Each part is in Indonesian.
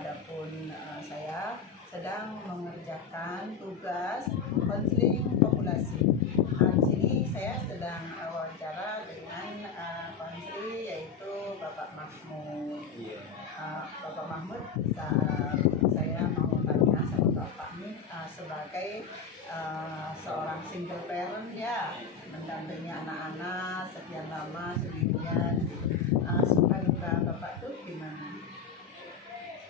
Adapun saya sedang mengerjakan tugas konseling populasi. Di sini saya sedang wawancara dengan konseli yaitu Bapak Mahmud. Bapak Mahmud, saya mau tanya sama Bapak nih sebagai seorang single parent ya, mendampingi anak-anak sekian lama sendirian. Suka duka Bapak tuh gimana?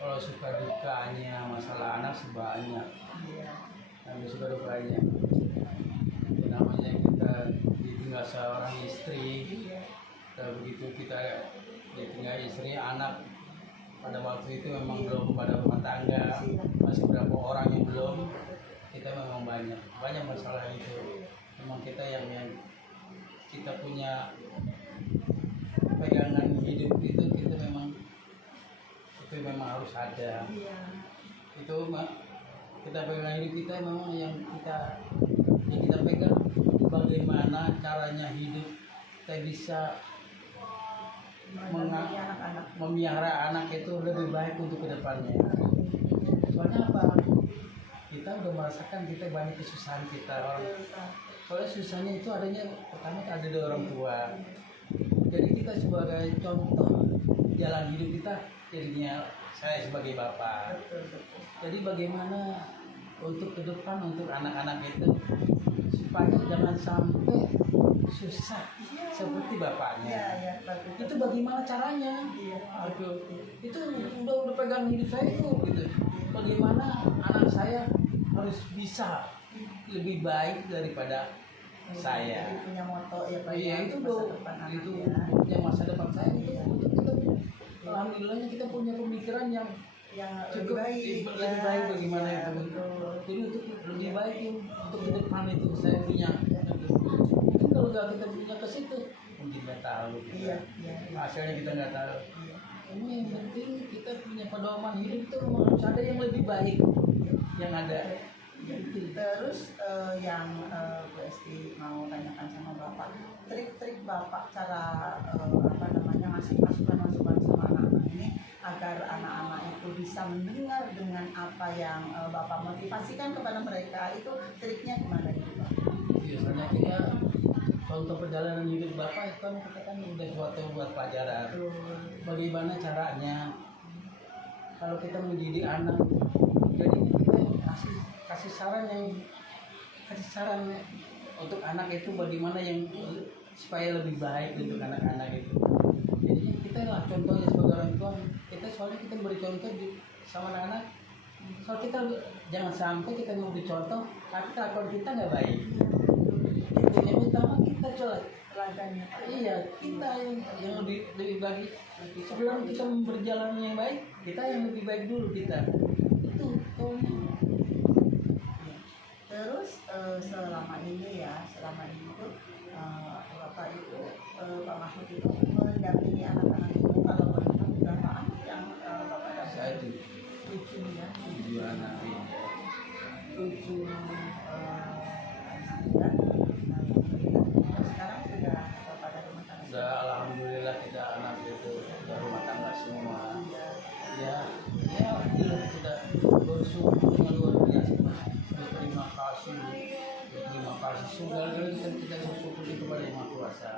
Kalau suka dukanya masalah anak sebanyak, tapi suka dukanya ya namanya kita ditinggal seorang istri, begitu kita ditinggal istri, anak pada waktu itu memang belum pada rumah tangga, masih berapa orang yang belum, kita memang banyak masalah itu. Memang kita yang kita punya pegangan hidup itu itu memang harus ada. Itu kita pegang hidup kita memang yang kita pegang bagaimana caranya hidup kita bisa memelihara anak itu lebih baik untuk kedepannya. Soalnya apa? Kita udah merasakan kita banyak kesusahan kita. Soalnya susahnya itu adanya pertama ada dari orang tua. Jadi kita sebagai contoh jalan hidup kita, jadinya saya sebagai bapak. Jadi bagaimana untuk ke depan untuk anak-anak itu supaya jangan sampai susah seperti bapaknya. Itu bagaimana caranya? Itu udah pegang hidup saya itu gitu. Bagaimana anak saya harus bisa lebih baik daripada saya. Punya moto ya Pak. Iya, itu punya masa depan saya itu kita alhamdulillahnya kita punya pemikiran yang cukup lebih baik bagaimana itu. Jadi untuk lebih baik untuk ke depan itu saya punya. Mungkin kalau nggak kita punya ke situ mungkin nggak tahu. Hasilnya kita nggak tahu. Ini yang penting kita punya pedoman hidup itu harus ada yang lebih baik yang ada. Terus yang Bu Esti mau tanyakan sama Bapak, trik-trik Bapak cara ngasih masukan-masukan sama anak-anak ini agar anak-anak itu bisa mendengar dengan apa yang Bapak motivasikan kepada mereka, itu triknya gimana gitu Pak? Biasanya kita contoh perjalanan hidup Bapak itu kita kan udah suatu buat pelajaran. Bagaimana caranya kalau kita mendidik anak, jadi kita kasih saran untuk anak itu bagaimana yang supaya lebih baik untuk anak-anak itu. Jadi kita lah contohnya sebagai orang tua, soalnya kita beri contoh sama anak-anak. Soal kita jangan sampai kita memberi contoh tapi kelakuan kita nggak baik. Itu yang utama kita coba Teladannya. Iya, kita yang lebih baik. Sebelum kita berjalan yang baik, kita yang lebih baik dulu kita. Itu pokoknya. Terus selama ini tuh Bapak itu Pak Mahmud itu mendampingi anak-anak itu kalau berapa berapa anak yang Bapak dampingi? Saya itu 7 ya. 7 anak ini. 7 anak. Sekarang sudah pada rumah tangga. Sudah alhamdulillah kita anak itu sudah rumah tangga semua. Ya kita bersyukur dengan luar biasa. Terima kasih sudah kita bersyukur kepada Yang Maha Kuasa.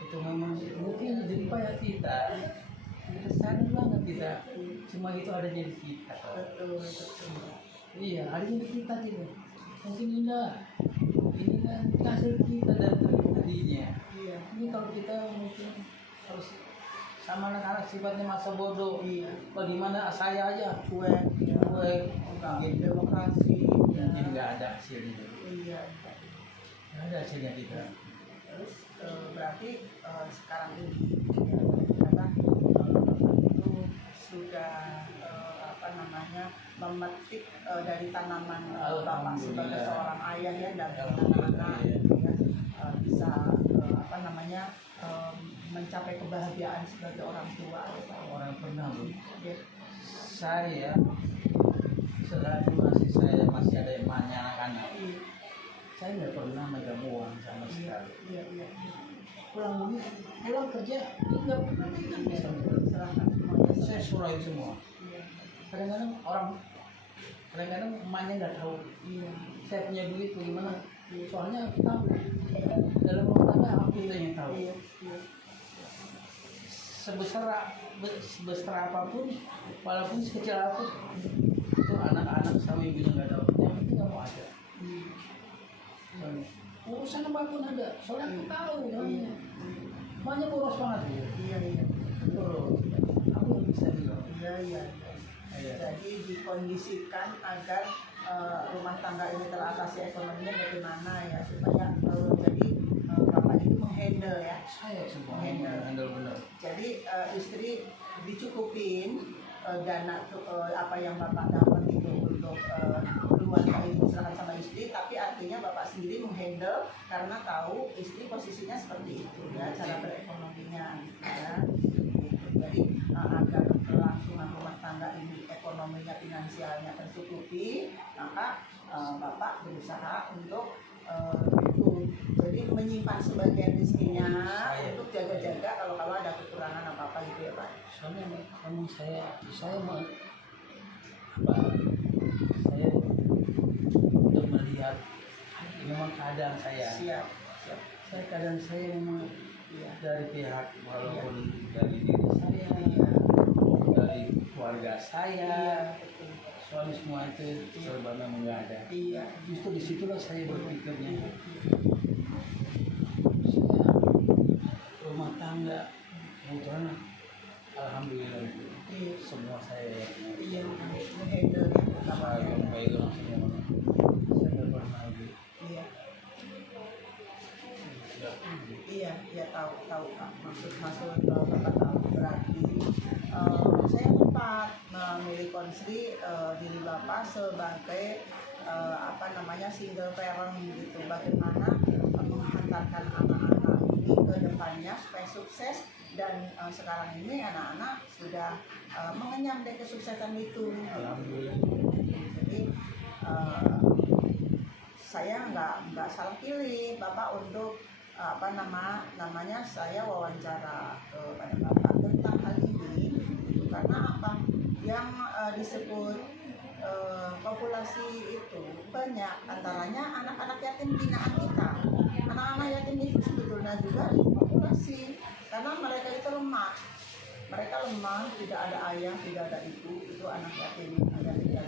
Itu memang mungkin jadi payah kita sadar banget kita semua itu ada di kita. Iya, ada di kita gitu. Mungkin ini kan hasil kita dan tadinya. Ini kalau kita mungkin harus sama anak-anak sifatnya masa bodoh. Bagaimana saya aja cuek, demokrasi. Jadi nggak ada hasilnya. Nggak ada hasilnya kita. Terus berarti sekarang ini itu sudah memetik dari tanaman Bapak sebagai seorang ayah ya, dan anak-anak bisa mencapai kebahagiaan sebagai orang tua. Orang pernah Ya. saya selagi saya masih ada yang banyak anak-anak, saya nggak pernah megang uang sama sekali. pulang kerja juga bisa. Serahkan semuanya. Saya surahin semua. Iya. Kadang-kadang emaknya nggak tahu Iya. saya punya duit bagaimana. Soalnya aku tahu dalam rumah tangga aku yang tahu. Iya. Iya. Sebesar apapun, walaupun sekecil apapun, itu anak-anak sama ibunya nggak tahu. Yang penting kamu ada. Urusan apapun ada. Soalnya aku tahu. Iya. Emaknya boros banget. Iya. Iya. Boros. Aku bisa bilang. Iya. Iya. Iya. Jadi dikondisikan agar rumah tangga ini teratasi ekonominya bagaimana ya supaya jadi bapak itu menghandle ya. Saya semua handle benar. Jadi istri dicukupin dana apa yang bapak dapat itu untuk keluarga itu serahkan sama istri, tapi artinya bapak sendiri menghandle karena tahu istri posisinya seperti itu ya cara berekonominya ya. Jadi agar kelangsungan rumah tangga ini ekonominya finansialnya tercukupi, maka bapak berusaha untuk itu jadi menyimpan sebagian rezekinya untuk jaga-jaga kalau ada kekurangan apa gitu ya Pak. Soalnya kamu saya mau apa? Saya untuk melihat memang keadaan saya. Siap. Keadaan saya memang Iya. dari pihak walaupun dari diri saya, dari keluarga saya. Betul. Soalnya semua itu serba memang nggak ada. Iya. Justru disitulah saya berpikirnya. Iya. Saya rumah tangga kebetulan alhamdulillah Iya. semua saya Iya. Menghandle ya utamanya. baik semua. Saya nggak pernah lagi. Iya. Iya, ya tahu Pak. Maksud Bapak tahu berarti saya sempat memilih konsri diri Bapak sebagai single parent gitu. Bagaimana menghantarkan anak-anak ini ke depannya supaya sukses dan sekarang ini anak-anak sudah mengenyam dari kesuksesan itu. Alhamdulillah. Jadi saya nggak salah pilih Bapak untuk namanya saya wawancara pada Bapak tentang hal ini karena apa yang disebut populasi itu banyak antaranya anak-anak yatim binaan kita. Anak-anak yatim itu sebetulnya juga populasi karena mereka itu lemah, tidak ada ayah, tidak ada ibu, itu anak yatim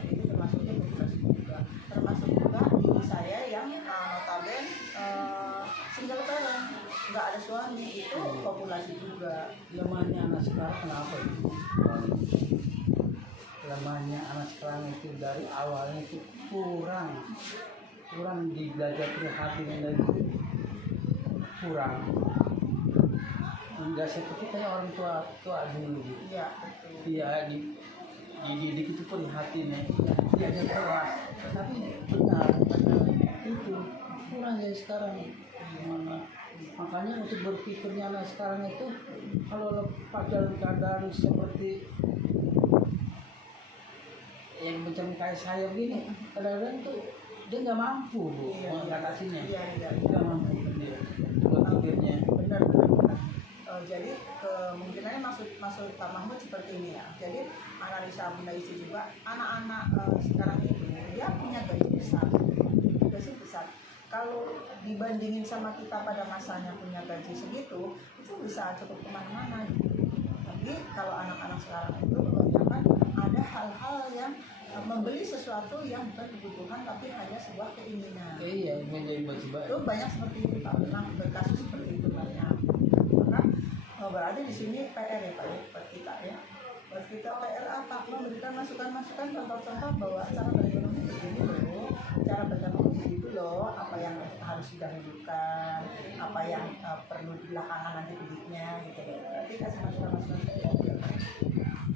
itu termasuknya populasi juga, termasuk juga diri saya yang notabene single parent, nggak ada suami, itu populasi juga. Lemahnya anak sekarang kenapa itu? Lemahnya anak sekarang itu dari awalnya itu kurang dibelajar prihatin dan kurang enggak seperti kayak orang tua dulu gitu. Iya, betul. Iya dididik itu prihatin ya, diajar keras, tapi benar itu kurang ya sekarang. Makanya untuk berpikirnya anak sekarang itu kalau lepas dalam keadaan seperti yang macam kayak saya begini, kadang-kadang tuh dia nggak mampu mengatasinya. Iya. Nggak mampu dia berpikirnya. Benar. Jadi kemungkinannya maksud Pak Mahmud seperti ini ya. Jadi analisa Bunda Isi juga anak-anak sekarang ini dia punya gaji besar. Kalau dibandingin sama kita pada masanya punya gaji segitu, itu bisa cukup kemana-mana. Tapi kalau anak-anak sekarang itu kebanyakan ada hal-hal yang membeli sesuatu yang bukan kebutuhan tapi hanya sebuah keinginan. Iya, menjadi baju. Itu banyak seperti itu Pak, pernah berkasus seperti itu banyak. Maka berarti di sini PR ya Pak ya, buat kita ya. Buat kita PR apa? Memberikan masukan-masukan, contoh-contoh bahwa cara berekonomi begini loh, cara berekonomi begitu loh, apa yang harus didahulukan, apa yang perlu di belakangan nanti duitnya gitu. Berarti kasih masukan-masukan saya.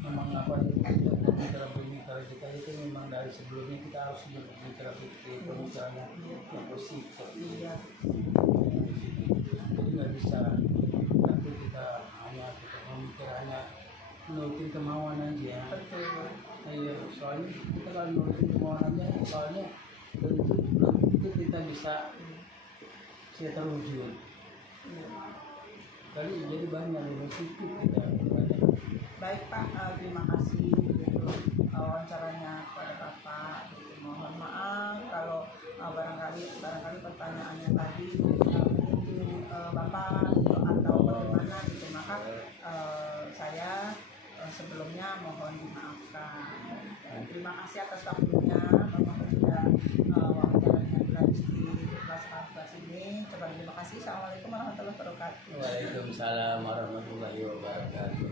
Memang apa pemikiran kita itu memang dari sebelumnya kita harus berbicara pemikirannya yang positif. Iya. Jadi nggak bisa nanti kita memikir menurutin kemauan aja. Betul. Iya, soalnya kita kalau menurutin kemauan aja, soalnya belum tentu kita bisa terwujud. Iya. kali jadi banyak yang positif kita banyak. Baik Pak, terima kasih gitu wawancaranya kepada Bapak. Gitu. Mohon maaf kalau barangkali pertanyaannya tadi menyinggung Bapak gitu, atau bagaimana gitu, maka saya sebelumnya mohon dimaafkan. Terima kasih atas waktunya Bapak sudah wawancara dengan Gladys di kelas ini. Coba terima kasih. Assalamualaikum warahmatullahi wabarakatuh. Waalaikumsalam warahmatullahi wabarakatuh.